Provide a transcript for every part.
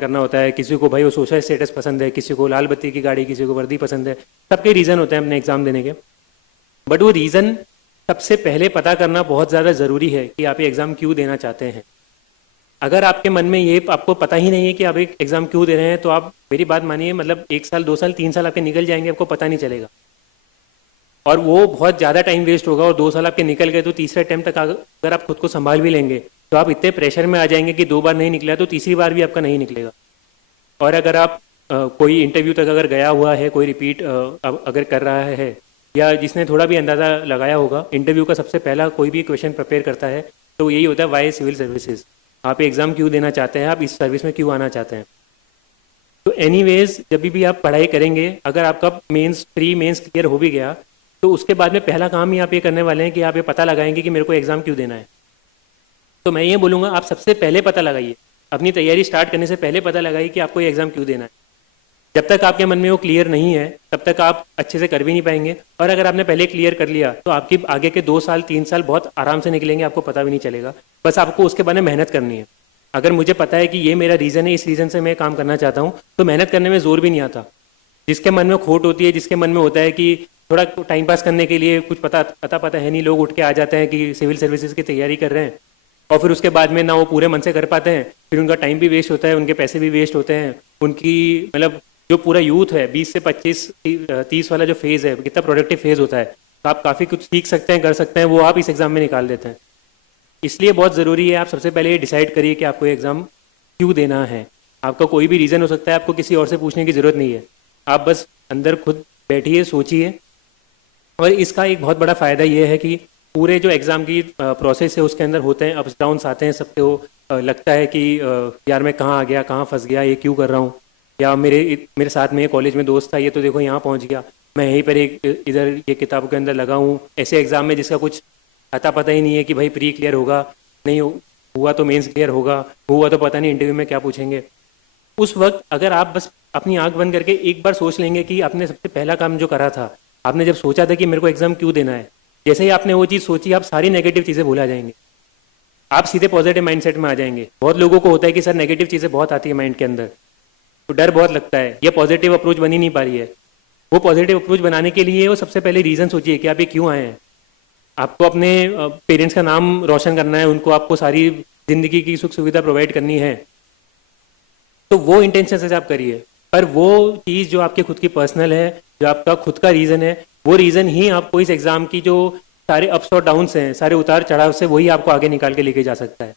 करना होता है, किसी को भाई वो सोशल स्टेटस पसंद है, किसी को लाल बत्ती की गाड़ी, किसी को वर्दी पसंद है, सबके रीज़न होते हैं अपने एग्ज़ाम देने के। बट वो रीज़न सबसे पहले पता करना बहुत ज़्यादा ज़रूरी है कि आप ये एग्ज़ाम क्यों देना चाहते हैं। अगर आपके मन में ये आपको पता ही नहीं है कि आप एक एग्ज़ाम क्यों दे रहे हैं, तो आप मेरी बात मानिए, मतलब 1 साल 2 साल 3 साल आपके निकल जाएंगे, आपको पता नहीं चलेगा, और वो बहुत ज़्यादा टाइम वेस्ट होगा। और 2 साल आपके निकल गए तो तीसरे अटेम्प्ट तक अगर आप खुद को संभाल भी लेंगे तो आप इतने प्रेशर में आ जाएंगे कि 2 बार नहीं निकला तो तीसरी बार भी आपका नहीं निकलेगा। और अगर आप कोई इंटरव्यू तक अगर गया हुआ है, कोई रिपीट अगर कर रहा है, या जिसने थोड़ा भी अंदाज़ा लगाया होगा, इंटरव्यू का सबसे पहला कोई भी क्वेश्चन प्रिपेयर करता है तो यही होता है, वाई सिविल सर्विसेज, आप एग्ज़ाम क्यों देना चाहते हैं, आप इस सर्विस में क्यों आना चाहते हैं। तो एनीवेज जब भी आप पढ़ाई करेंगे, अगर आपका मेंस प्री मेंस क्लियर हो भी गया तो उसके बाद में पहला काम ही आप ये करने वाले हैं कि आप ये पता लगाएंगे कि मेरे को एग्ज़ाम क्यों देना है। तो मैं ये बोलूँगा, आप सबसे पहले पता लगाइए, अपनी तैयारी स्टार्ट करने से पहले पता लगाइए कि आपको ये एग्ज़ाम क्यों देना है। जब तक आपके मन में वो क्लियर नहीं है तब तक आप अच्छे से कर भी नहीं पाएंगे, और अगर आपने पहले क्लियर कर लिया तो आपकी आगे के 2 साल 3 साल बहुत आराम से निकलेंगे, आपको पता भी नहीं चलेगा। बस आपको उसके बारे में मेहनत करनी है। अगर मुझे पता है कि ये मेरा रीज़न है, इस रीज़न से मैं काम करना चाहता हूँ, तो मेहनत करने में ज़ोर भी नहीं आता। जिसके मन में खोट होती है, जिसके मन में होता है कि थोड़ा टाइम पास करने के लिए कुछ पता है नहीं, लोग उठ के आ जाते हैं कि सिविल सर्विसेज की तैयारी कर रहे हैं, और फिर उसके बाद में ना वो पूरे मन से कर पाते हैं, फिर उनका टाइम भी वेस्ट होता है, उनके पैसे भी वेस्ट होते हैं, उनकी मतलब जो पूरा यूथ है 20 से 25 30 वाला जो फेज़ है, कितना प्रोडक्टिव फेज़ होता है, तो आप काफ़ी कुछ सीख सकते हैं, कर सकते हैं, वो आप इस एग्ज़ाम में निकाल देते हैं। इसलिए बहुत ज़रूरी है आप सबसे पहले ये डिसाइड करिए कि आपको ये एग्ज़ाम क्यों देना है। आपका कोई भी रीज़न हो सकता है, आपको किसी और से पूछने की ज़रूरत नहीं है, आप बस अंदर खुद बैठिए, सोचिए। और इसका एक बहुत बड़ा फ़ायदा ये है कि पूरे जो एग्ज़ाम की प्रोसेस है उसके अंदर होते हैं अप्स डाउन्स आते हैं, सबको लगता है कि यार मैं कहाँ आ गया, कहाँ फंस गया, ये क्यों कर रहा हूँ, या मेरे साथ में कॉलेज में दोस्त था, ये तो देखो यहाँ पहुँच गया, मैं यहीं पर इधर ये किताबों के अंदर लगा हूँ। ऐसे एग्ज़ाम में जिसका कुछ अता पता ही नहीं है कि भाई प्री क्लियर होगा, नहीं हुआ तो मेंस क्लियर होगा, हुआ तो पता नहीं इंटरव्यू में क्या पूछेंगे। उस वक्त अगर आप बस अपनी आंख बंद करके एक बार सोच लेंगे कि आपने सबसे पहला काम जो करा था, आपने जब सोचा था कि मेरे को एग्ज़ाम क्यों देना है, जैसे ही आपने वो चीज़ सोची, आप सारी नेगेटिव चीज़ें भूला जाएंगे, आप सीधे पॉजिटिव माइंडसेट में आ जाएंगे। बहुत लोगों को होता है कि सर नेगेटिव चीज़ें बहुत आती है माइंड के अंदर, तो डर बहुत लगता है, ये पॉजिटिव अप्रोच बन ही नहीं पा रही है। वो पॉजिटिव अप्रोच बनाने के लिए वो सबसे पहले रीज़न सोचिए कि आप ये क्यों आए हैं। आपको अपने पेरेंट्स का नाम रोशन करना है, उनको आपको सारी ज़िंदगी की सुख सुविधा प्रोवाइड करनी है, तो वो इंटेंशन से आप करिए। पर वो चीज़ जो आपकी खुद की पर्सनल है, जो आपका खुद का रीज़न है, वो रीज़न ही आपको इस एग्ज़ाम की जो सारे अप्स और डाउन्स हैं, सारे उतार चढ़ाव से, वही आपको आगे निकाल के लेके जा सकता है।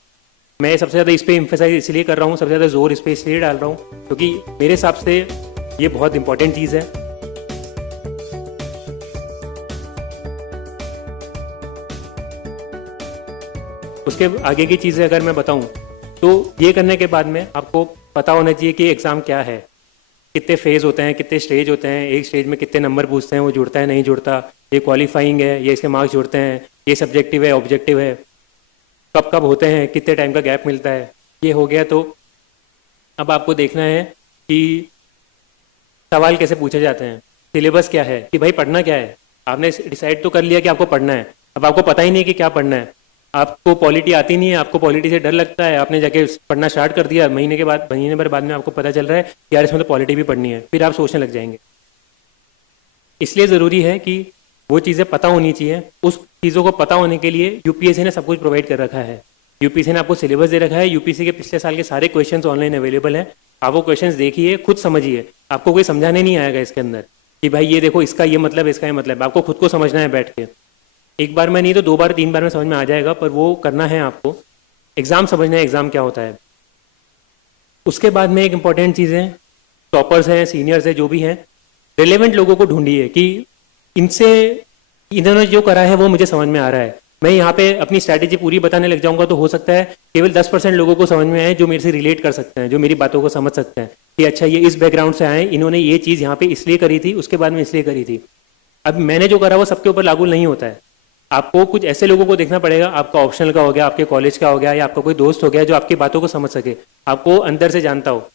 मैं सबसे ज़्यादा इस पर इम्फेसाइज इसलिए कर रहा हूँ, सबसे ज़्यादा जोर इस पर इसलिए डाल रहा हूँ क्योंकि मेरे हिसाब से ये बहुत इंपॉर्टेंट चीज़ है। उसके आगे की चीज़ें अगर मैं बताऊँ तो ये करने के बाद में आपको पता होना चाहिए कि एग्ज़ाम क्या है, कितने फेज़ होते हैं, कितने स्टेज होते हैं, एक स्टेज में कितने नंबर पूछते हैं, वो जुड़ता है नहीं जुड़ता, ये क्वालिफाइंग है, ये इसके मार्क्स जुड़ते हैं, ये सब्जेक्टिव है, ऑब्जेक्टिव है, कब कब होते हैं, कितने टाइम का गैप मिलता है। ये हो गया। तो अब आपको देखना है कि सवाल कैसे पूछे जाते हैं, सिलेबस क्या है, कि भाई पढ़ना क्या है। आपने डिसाइड तो कर लिया कि आपको पढ़ना है, अब आपको पता ही नहीं कि क्या पढ़ना है। आपको पॉलिटी आती नहीं है, आपको पॉलिटी से डर लगता है, आपने जाके पढ़ना स्टार्ट कर दिया, महीने भर बाद में आपको पता चल रहा है कि यार इसमें तो पॉलिटी भी पढ़नी है, फिर आप सोचने लग जाएंगे। इसलिए ज़रूरी है कि वो चीज़ें पता होनी चाहिए। उस चीज़ों को पता होने के लिए यूपीएससी ने सब कुछ प्रोवाइड कर रखा है। यूपीएससी ने आपको सिलेबस दे रखा है, यूपीएससी के पिछले साल के सारे क्वेश्चंस ऑनलाइन अवेलेबल हैं। आप वो क्वेश्चंस देखिए, खुद समझिए, आपको कोई समझाने नहीं आएगा इसके अंदर कि भाई ये देखो इसका ये मतलब, इसका ये मतलब। आपको खुद को समझना है बैठ के, एक बार में नहीं तो 2 बार 3 बार में समझ में आ जाएगा, पर वो करना है आपको। एग्ज़ाम समझना है, एग्ज़ाम क्या होता है। उसके बाद में एक इंपॉर्टेंट चीज़ है, टॉपर्स हैं, सीनियर्स हैं, जो भी हैं, रिलेवेंट लोगों को ढूंढिए कि इन्होंने जो करा है वो मुझे समझ में आ रहा है। मैं यहाँ पे अपनी स्ट्रैटेजी पूरी बताने लग जाऊंगा तो हो सकता है केवल 10% लोगों को समझ में आए जो मेरे से रिलेट कर सकते हैं, जो मेरी बातों को समझ सकते हैं कि अच्छा ये इस बैकग्राउंड से आए, इन्होंने ये चीज़ यहाँ पे इसलिए करी थी, उसके बाद में इसलिए करी थी। अब मैंने जो करा वो सबके ऊपर लागू नहीं होता है। आपको कुछ ऐसे लोगों को देखना पड़ेगा, आपका ऑप्शनल का हो गया, आपके कॉलेज का हो गया, या आपका कोई दोस्त हो गया जो आपकी बातों को समझ सके, आपको अंदर से जानता हो।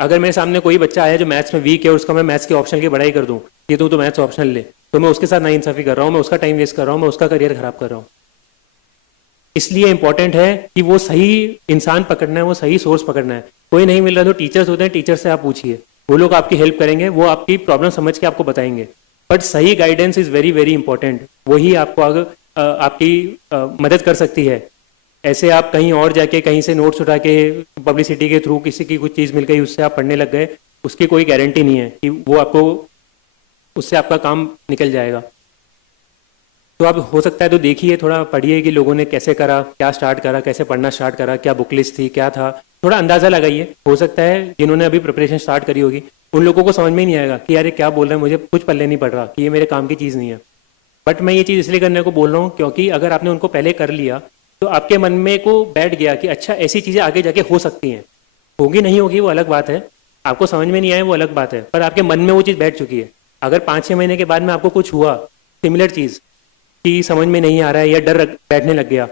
अगर मेरे सामने कोई बच्चा आया जो मैथ्स में वीक है और उसका मैं मैथ्स के ऑप्शनल की बढ़ाई कर दूं, ये तो मैथ्स ऑप्शनल ले, तो मैं उसके साथ नाइंसाफी कर रहा हूँ, मैं उसका टाइम वेस्ट कर रहा हूँ, मैं उसका करियर खराब कर रहा हूँ। इसलिए इंपॉर्टेंट है कि वो सही इंसान पकड़ना है, वो सही सोर्स पकड़ना है। कोई नहीं मिल रहा तो टीचर्स होते हैं, टीचर से आप पूछिए, वो लोग आपकी हेल्प करेंगे, वो आपकी प्रॉब्लम समझ के आपको बताएंगे। बट सही guidance is very very important, वही आपको आगे आपकी मदद कर सकती है। ऐसे आप कहीं और जाके कहीं से नोट्स उठा के पब्लिसिटी के थ्रू किसी की कुछ चीज़ मिल गई उससे आप पढ़ने लग गए, उसकी कोई गारंटी नहीं है कि वो आपको उससे आपका काम निकल जाएगा। तो आप हो सकता है तो देखिए, थोड़ा पढ़िए कि लोगों ने कैसे करा, क्या स्टार्ट करा, कैसे पढ़ना स्टार्ट करा, क्या बुक लिस्ट थी, क्या था, थोड़ा अंदाजा लगाइए। हो सकता है जिन्होंने अभी प्रिपरेशन स्टार्ट करी होगी उन लोगों को समझ में ही नहीं आएगा कि यार ये क्या बोल रहे हैं, मुझे कुछ पल्ले नहीं पड़ रहा, कि ये मेरे काम की चीज़ नहीं है। बट मैं ये चीज़ इसलिए करने को बोल रहा हूँ क्योंकि अगर आपने उनको पहले कर लिया तो आपके मन में को बैठ गया कि अच्छा ऐसी चीज़ें आगे जाके हो सकती हैं। होगी नहीं होगी वो अलग बात है, आपको समझ में नहीं आए वो अलग बात है, पर आपके मन में वो चीज़ बैठ चुकी है। अगर 5-6 महीने के बाद में आपको कुछ हुआ सिमिलर चीज़ कि समझ में नहीं आ रहा है या डर बैठने लग गया,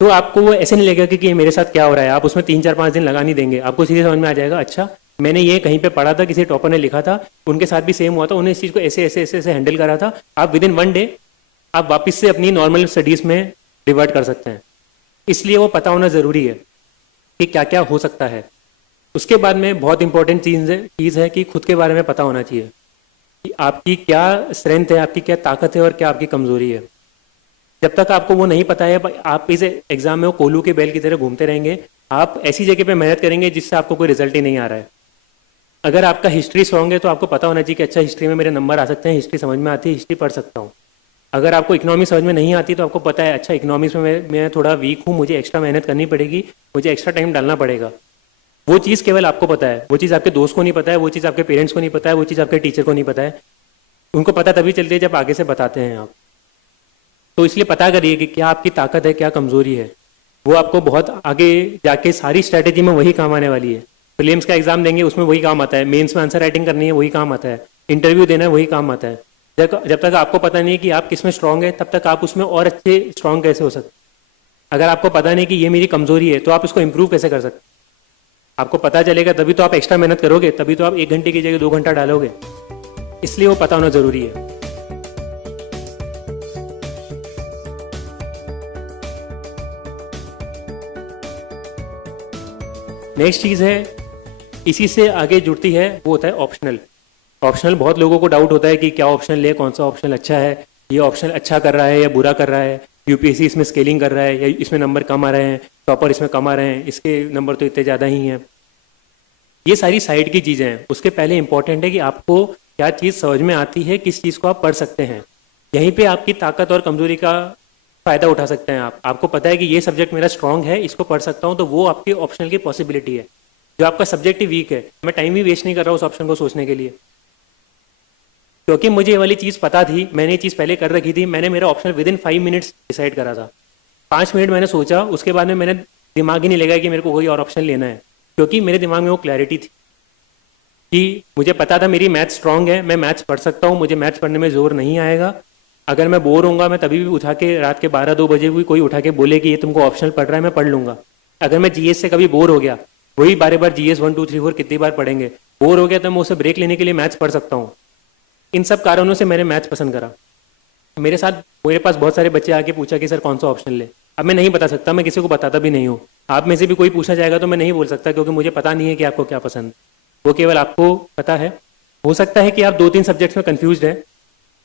तो आपको वो ऐसे नहीं लगेगा कि ये मेरे साथ क्या हो रहा है। आप उसमें 3-4-5 दिन लगा नहीं देंगे, आपको सीधे समझ में आ जाएगा अच्छा मैंने ये कहीं पे पढ़ा था, किसी टॉपर ने लिखा था, उनके साथ भी सेम हुआ था, उन्हें इस चीज़ को ऐसे ऐसे ऐसे ऐसे हैंडल करा था। आप विद इन 1 डे आप वापस से अपनी नॉर्मल स्टडीज़ में डिवर्ट कर सकते हैं। इसलिए वो पता होना ज़रूरी है कि क्या क्या हो सकता है। उसके बाद में बहुत इंपॉर्टेंट चीज़ है कि खुद के बारे में पता होना चाहिए कि आपकी क्या स्ट्रेंथ है, आपकी क्या ताकत है और क्या आपकी कमज़ोरी है। जब तक आपको वो नहीं पता है आप इस एग्जाम में वो कोल्हू के बैल की तरह घूमते रहेंगे, आप ऐसी जगह पे मेहनत करेंगे जिससे आपको कोई रिजल्ट ही नहीं आ रहा है। अगर आपका हिस्ट्री स्ट्रॉन्ग है तो आपको पता होना चाहिए कि अच्छा हिस्ट्री में मेरे नंबर आ सकते हैं, हिस्ट्री समझ में आती है, हिस्ट्री पढ़ सकता हूँ। अगर आपको इकोनॉमी समझ में नहीं आती तो आपको पता है अच्छा इकोनॉमिक्स में मैं थोड़ा वीक हूँ, मुझे एक्स्ट्रा मेहनत करनी पड़ेगी, मुझे एक्स्ट्रा टाइम डालना पड़ेगा। वो चीज़ केवल आपको पता है, वो चीज़ आपके दोस्त को नहीं पता है, वो चीज़ आपके पेरेंट्स को नहीं पता है, वो चीज़ आपके टीचर को नहीं पता है। उनको पता तभी चलती है जब आगे से बताते हैं आप। तो इसलिए पता करिए कि क्या आपकी ताकत है, क्या कमजोरी है। वो आपको बहुत आगे जाके सारी स्ट्रैटेजी में वही काम आने वाली है। प्रीलिम्स का एग्जाम देंगे उसमें वही काम आता है, मेंस में आंसर राइटिंग करनी है वही काम आता है, इंटरव्यू देना है वही काम आता है। जब तक आपको पता नहीं कि आप किस में स्ट्रांग है तब तक आप उसमें और अच्छे स्ट्रांग कैसे हो सकते। अगर आपको पता नहीं कि ये मेरी कमजोरी है तो आप इसको इंप्रूव कैसे कर सकते। आपको पता चलेगा तभी तो आप एक्स्ट्रा मेहनत करोगे, तभी तो आप 1 घंटे की जगह 2 घंटा डालोगे। इसलिए वो पता होना जरूरी है। नेक्स्ट चीज़ है इसी से आगे जुड़ती है, वो होता है ऑप्शनल। ऑप्शनल बहुत लोगों को डाउट होता है कि क्या ऑप्शनल ले, कौन सा ऑप्शनल अच्छा है, ये ऑप्शनल अच्छा कर रहा है या बुरा कर रहा है, यूपीएससी इसमें स्केलिंग कर रहा है या इसमें नंबर कम आ रहे हैं, टॉपर इसमें कम आ रहे हैं, इसके नंबर तो इतने ज़्यादा ही हैं। ये सारी साइड की चीज़ें हैं। उसके पहले इंपॉर्टेंट है कि आपको क्या चीज़ समझ में आती है, किस चीज़ को आप पढ़ सकते हैं। यहीं पे आपकी ताकत और कमजोरी का फ़ायदा उठा सकते हैं आप। आपको पता है कि ये सब्जेक्ट मेरा स्ट्रांग है, इसको पढ़ सकता हूँ, तो वो आपकी ऑप्शनल की पॉसिबिलिटी है। जो आपका सब्जेक्ट ही वीक है, मैं टाइम भी वेस्ट नहीं कर रहा उस ऑप्शन को सोचने के लिए, क्योंकि मुझे ये वाली चीज़ पता थी, मैंने ये चीज़ पहले कर रखी थी। मैंने मेरा option with in 5 minutes decide करा था। 5 मिनट मैंने सोचा, उसके बाद में मैंने दिमाग ही नहीं लगाया कि मेरे को कोई और ऑप्शन लेना है, क्योंकि मेरे दिमाग में वो क्लैरिटी थी कि मुझे पता था मेरी मैथ्स स्ट्रांग है, मैं मैथ्स पढ़ सकता हूँ, मुझे मैथ्स पढ़ने में जोर नहीं आएगा। अगर मैं बोर होऊंगा मैं तभी भी उठा के रात के 12-2 बजे भी कोई उठा के बोले कि ये तुमको ऑप्शनल पढ़ रहा है, मैं पढ़ लूंगा। अगर मैं जीएस से कभी बोर हो गया, वही बार बार जीएस 1 2 3 4 कितनी बार पढ़ेंगे, बोर हो गया तो मैं उसे ब्रेक लेने के लिए मैथ्स पढ़ सकता हूँ। इन सब कारणों से मैंने मैथ्स पसंद करा। मेरे पास बहुत सारे बच्चे आके पूछा कि सर कौन सा ऑप्शन ले। अब मैं नहीं बता सकता, मैं किसी को बताता भी नहीं हूँ। आप में से भी कोई पूछना चाहेगा तो मैं नहीं बोल सकता, क्योंकि मुझे पता नहीं है कि आपको क्या पसंद, वो केवल आपको पता है। हो सकता है कि आप 2-3 सब्जेक्ट्स में कंफ्यूज हैं,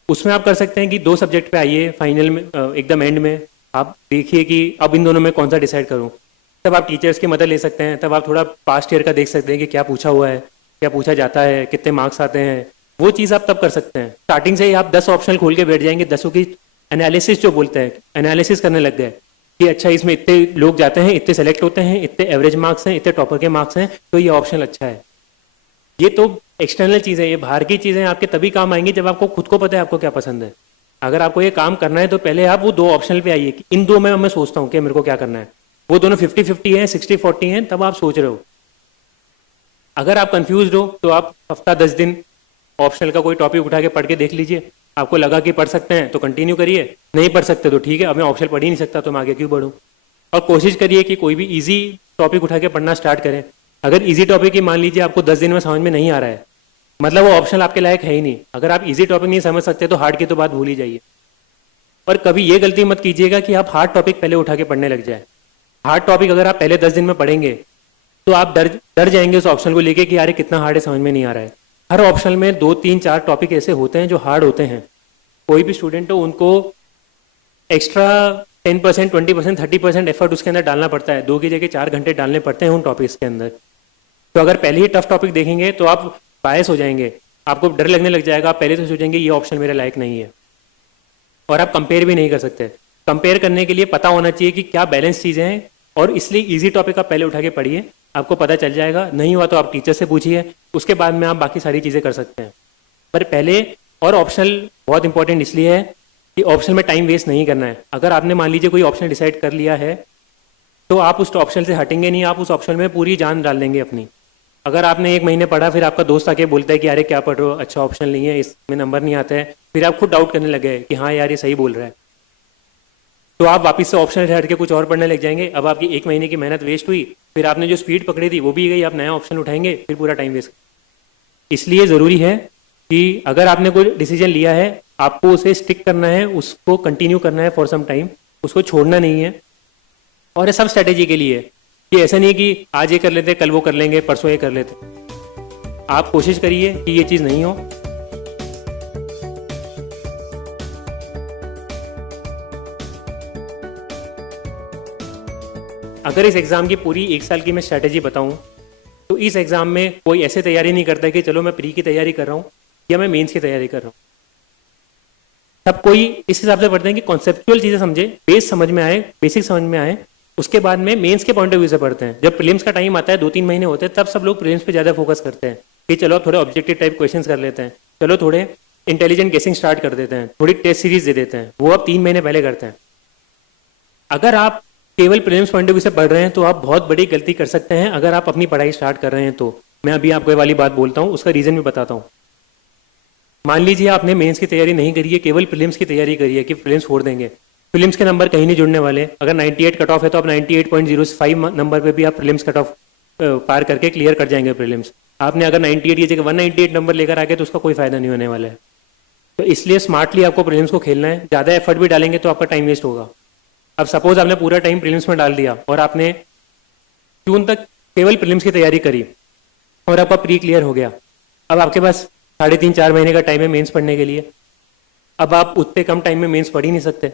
उसमें आप कर सकते हैं कि 2 सब्जेक्ट पे आइए फाइनल में, एकदम एंड में आप देखिए कि अब इन दोनों में कौन सा डिसाइड करूं। तब आप टीचर्स की मदद ले सकते हैं, तब आप थोड़ा पास्ट ईयर का देख सकते हैं कि क्या पूछा हुआ है, क्या पूछा जाता है, कितने मार्क्स आते हैं। वो चीज़ आप तब कर सकते हैं। स्टार्टिंग से ही आप 10 ऑप्शनल खोल के बैठ जाएंगे, 10 की एनालिसिस जो बोलते हैं, एनालिसिस करने लग गए कि अच्छा इसमें इतने लोग जाते हैं, इतने सेलेक्ट होते हैं, इतने एवरेज मार्क्स हैं, इतने टॉपर के मार्क्स हैं, तो ये ऑप्शन अच्छा है। ये तो एक्सटर्नल चीज़ है, ये बाहर की चीज़ें आपके तभी काम आएंगी जब आपको खुद को पता है आपको क्या पसंद है। अगर आपको ये काम करना है तो पहले आप वो 2 ऑप्शनल पे आइए कि इन 2 में मैं सोचता हूँ कि मेरे को क्या करना है। वो दोनों 50-50 हैं, 60-40 हैं, तब आप सोच रहे हो। अगर आप कंफ्यूज हो तो आप हफ्ता 10 दिन ऑप्शनल का कोई टॉपिक उठा के पढ़ के देख लीजिए। आपको लगा कि पढ़ सकते हैं तो कंटिन्यू करिए, नहीं पढ़ सकते तो ठीक है, अब मैं ऑप्शनल पढ़ ही नहीं सकता तो मैं आगे क्यों बढ़ूँ। और कोशिश करिए कि कोई भी ईजी टॉपिक उठा के पढ़ना स्टार्ट करें। अगर इजी टॉपिक ही मान लीजिए आपको 10 दिन में समझ में नहीं आ रहा है, मतलब वो ऑप्शनल आपके लायक है ही नहीं। अगर आप इजी टॉपिक नहीं समझ सकते तो हार्ड की तो बात भूल ही जाइए। और कभी ये गलती मत कीजिएगा कि आप हार्ड टॉपिक पहले उठा के पढ़ने लग जाए। हार्ड टॉपिक अगर आप पहले 10 दिन में पढ़ेंगे तो आप डर जाएंगे उस ऑप्शन को लेके कि यार ये कितना हार्ड है, समझ में नहीं आ रहा है। हर ऑप्शन में 2 3 4 टॉपिक ऐसे होते हैं जो हार्ड होते हैं। कोई भी स्टूडेंट हो उनको एक्स्ट्रा 10%, 20%, 30% एफर्ट उसके अंदर डालना पड़ता है। 2 की जगह 4 घंटे डालने पड़ते हैं उन टॉपिक्स के अंदर। तो अगर पहले ही टफ टॉपिक देखेंगे तो आप बायस हो जाएंगे, आपको डर लगने लग जाएगा, आप पहले से सोचेंगे ये ऑप्शन मेरे लायक नहीं है, और आप कंपेयर भी नहीं कर सकते। कंपेयर करने के लिए पता होना चाहिए कि क्या बैलेंस चीज़ें हैं, और इसलिए इजी टॉपिक आप पहले उठा के पढ़िए, आपको पता चल जाएगा। नहीं हुआ तो आप टीचर से पूछिए, उसके बाद में आप बाकी सारी चीज़ें कर सकते हैं। पर पहले, और ऑप्शनल बहुत इंपॉर्टेंट इसलिए है कि ऑप्शन में टाइम वेस्ट नहीं करना है। अगर आपने मान लीजिए कोई ऑप्शन डिसाइड कर लिया है तो आप उस ऑप्शन से हटेंगे नहीं, आप उस ऑप्शन में पूरी जान डाल देंगे अपनी। अगर आपने 1 महीने पढ़ा, फिर आपका दोस्त आके बोलता है कि अरे क्या पढ़ रहे हो, अच्छा ऑप्शन नहीं है, इसमें नंबर नहीं आता है, फिर आप खुद डाउट करने लगे कि हाँ यार ये सही बोल रहा है, तो आप वापस से ऑप्शन हट के कुछ और पढ़ने लग जाएंगे। अब आपकी 1 महीने की मेहनत वेस्ट हुई, फिर आपने जो स्पीड पकड़ी थी वो भी गई, आप नया ऑप्शन उठाएंगे, फिर पूरा टाइम वेस्ट। इसलिए ज़रूरी है कि अगर आपने कोई डिसीजन लिया है, आपको उसे स्टिक करना है, उसको कंटिन्यू करना है फॉर सम टाइम, उसको छोड़ना नहीं है। और ये सब स्ट्रेटेजी के लिए, कि ऐसा नहीं है कि आज ये कर लेते, कल वो कर लेंगे, परसों ये कर लेते। आप कोशिश करिए कि ये चीज़ नहीं हो। अगर इस एग्ज़ाम की पूरी 1 साल की मैं स्ट्रैटेजी बताऊं, तो इस एग्ज़ाम में कोई ऐसे तैयारी नहीं करता कि चलो मैं प्री की तैयारी कर रहा हूं या मैं मेंस की तैयारी कर रहा हूं। सब कोई इस हिसाब से पढ़ते हैं कि कॉन्सेप्चुअल चीज़ें समझे, बेस समझ में आए, बेसिक समझ में आए, उसके बाद में मेंस के पॉइंट ऑफ व्यू से पढ़ते हैं। जब प्रीलिम्स का टाइम आता है, 2 3 महीने होते हैं, तब सब लोग प्रीलिम्स पे ज़्यादा फोकस करते हैं कि चलो अब थोड़े ऑब्जेक्टिव टाइप क्वेश्चन कर लेते हैं, चलो थोड़े इंटेलिजेंट गेसिंग स्टार्ट कर देते हैं, थोड़ी टेस्ट सीरीज दे देते हैं, वो अब 3 महीने पहले करते हैं। अगर आप केवल प्रीलिम्स पॉइंट ऑफ व्यू से पढ़ रहे हैं तो आप बहुत बड़ी गलती कर सकते हैं। अगर आप अपनी पढ़ाई स्टार्ट कर रहे हैं तो मैं अभी आपको ये वाली बात बोलता हूँ, उसका रीज़न भी बताता हूँ। मान लीजिए आपने मेंस की तैयारी नहीं करी है, केवल प्रीलिम्स की तैयारी करी है कि प्रीलिम्स छोड़ देंगे, प्रीलिम्स के नंबर कहीं नहीं जुड़ने वाले। अगर 98 कट ऑफ है तो आप 98.05 नंबर पे भी आप प्रीलिम्स कट ऑफ पार करके क्लियर कर जाएंगे प्रीलिम्स। आपने अगर 98 की जगह 198 नंबर लेकर आ गए तो उसका कोई फायदा नहीं होने वाला है। तो इसलिए स्मार्टली आपको प्रीलिम्स को खेलना है। ज़्यादा एफर्ट भी डालेंगे तो आपका टाइम वेस्ट होगा। अब सपोज आपने पूरा टाइम प्रीलिम्स में डाल दिया और आपने जून तक केवल प्रीलिम्स की तैयारी करी और आपका प्री क्लियर हो गया। अब आपके पास 3.5 4 महीने का टाइम है मेंस पढ़ने के लिए। अब आप उतने कम टाइम में मेंस पढ़ ही नहीं सकते,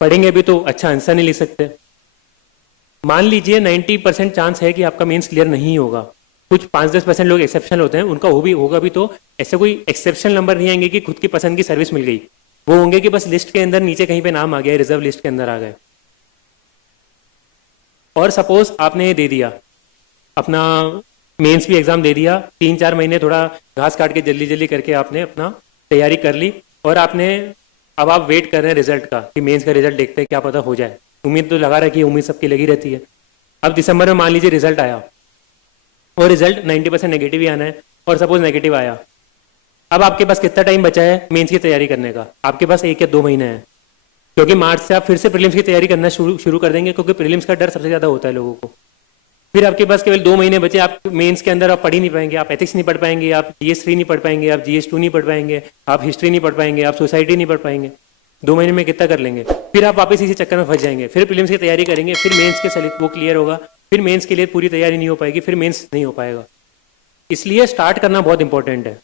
पढ़ेंगे भी तो अच्छा आंसर नहीं लिख सकते। मान लीजिए 90% चांस है कि आपका मेंस क्लियर नहीं होगा। कुछ 5-10% लोग एक्सेप्शनल होते हैं, उनका होगा भी तो ऐसे कोई एक्सेप्शनल नंबर नहीं आएंगे कि खुद की पसंद की सर्विस मिल गई। वो होंगे कि बस लिस्ट के अंदर नीचे कहीं पे नाम आ गया, रिजर्व लिस्ट के अंदर आ गए। और सपोज आपने ये दे दिया, अपना मेंस भी एग्जाम दे दिया, 3 4 महीने थोड़ा घास काट के जल्दी जल्दी करके आपने अपना तैयारी कर ली, और आपने अब आप वेट कर रहे हैं रिजल्ट का कि मेंस का रिजल्ट देखते हैं, क्या पता हो जाए। उम्मीद तो लगा रखी है, उम्मीद सबकी लगी रहती है। अब दिसंबर में मान लीजिए रिजल्ट आया और रिजल्ट 90% नेगेटिव ही आना है, और सपोज नेगेटिव आया। अब आपके पास कितना टाइम बचा है मेंस की तैयारी करने का? आपके पास 1 या 2 महीने हैं, क्योंकि मार्च से आप फिर से प्रीलिम्स की तैयारी करना शुरू कर देंगे, क्योंकि प्रीलिम्स का डर सबसे ज़्यादा होता है लोगों को। फिर आपके पास केवल 2 महीने बचे, आप मेंस के अंदर आप पढ़ ही नहीं पाएंगे, आप एथिक्स नहीं पढ़ पाएंगे, आप GS3 नहीं पढ़ पाएंगे, आप GS2 नहीं पढ़ पाएंगे, आप हिस्ट्री नहीं पढ़ पाएंगे, आप सोसाइटी नहीं पढ़ पाएंगे। 2 महीने में कितना कर लेंगे? फिर आप वापस इसी चक्कर में फंस जाएंगे, फिर प्रीलिम्स की तैयारी करेंगे, फिर मेंस के वो क्लियर होगा, फिर मेंस के लिए पूरी तैयारी नहीं हो पाएगी, फिर मेंस नहीं हो पाएगा। इसलिए स्टार्ट करना बहुत इंपॉर्टेंट है।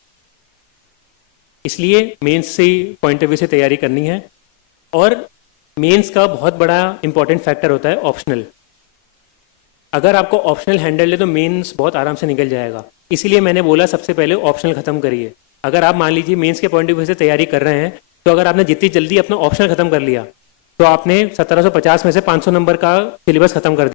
इसलिए मेंस से पॉइंट ऑफ व्यू से तैयारी करनी है। और मेंस का बहुत बड़ा इंपॉर्टेंट फैक्टर होता है ऑप्शनल। अगर आपको ऑप्शनल हैंडल है तो मेंस बहुत आराम से निकल जाएगा। इसीलिए मैंने बोला सबसे पहले ऑप्शनल खत्म करिए। अगर आप मान लीजिए मेंस के पॉइंट ऑफ व्यू से तैयारी कर रहे हैं, तो अगर आपने जितनी जल्दी अपना ऑप्शनल खत्म कर लिया तो आपने 1750 में से 500 नंबर का सिलेबस खत्म कर दिया।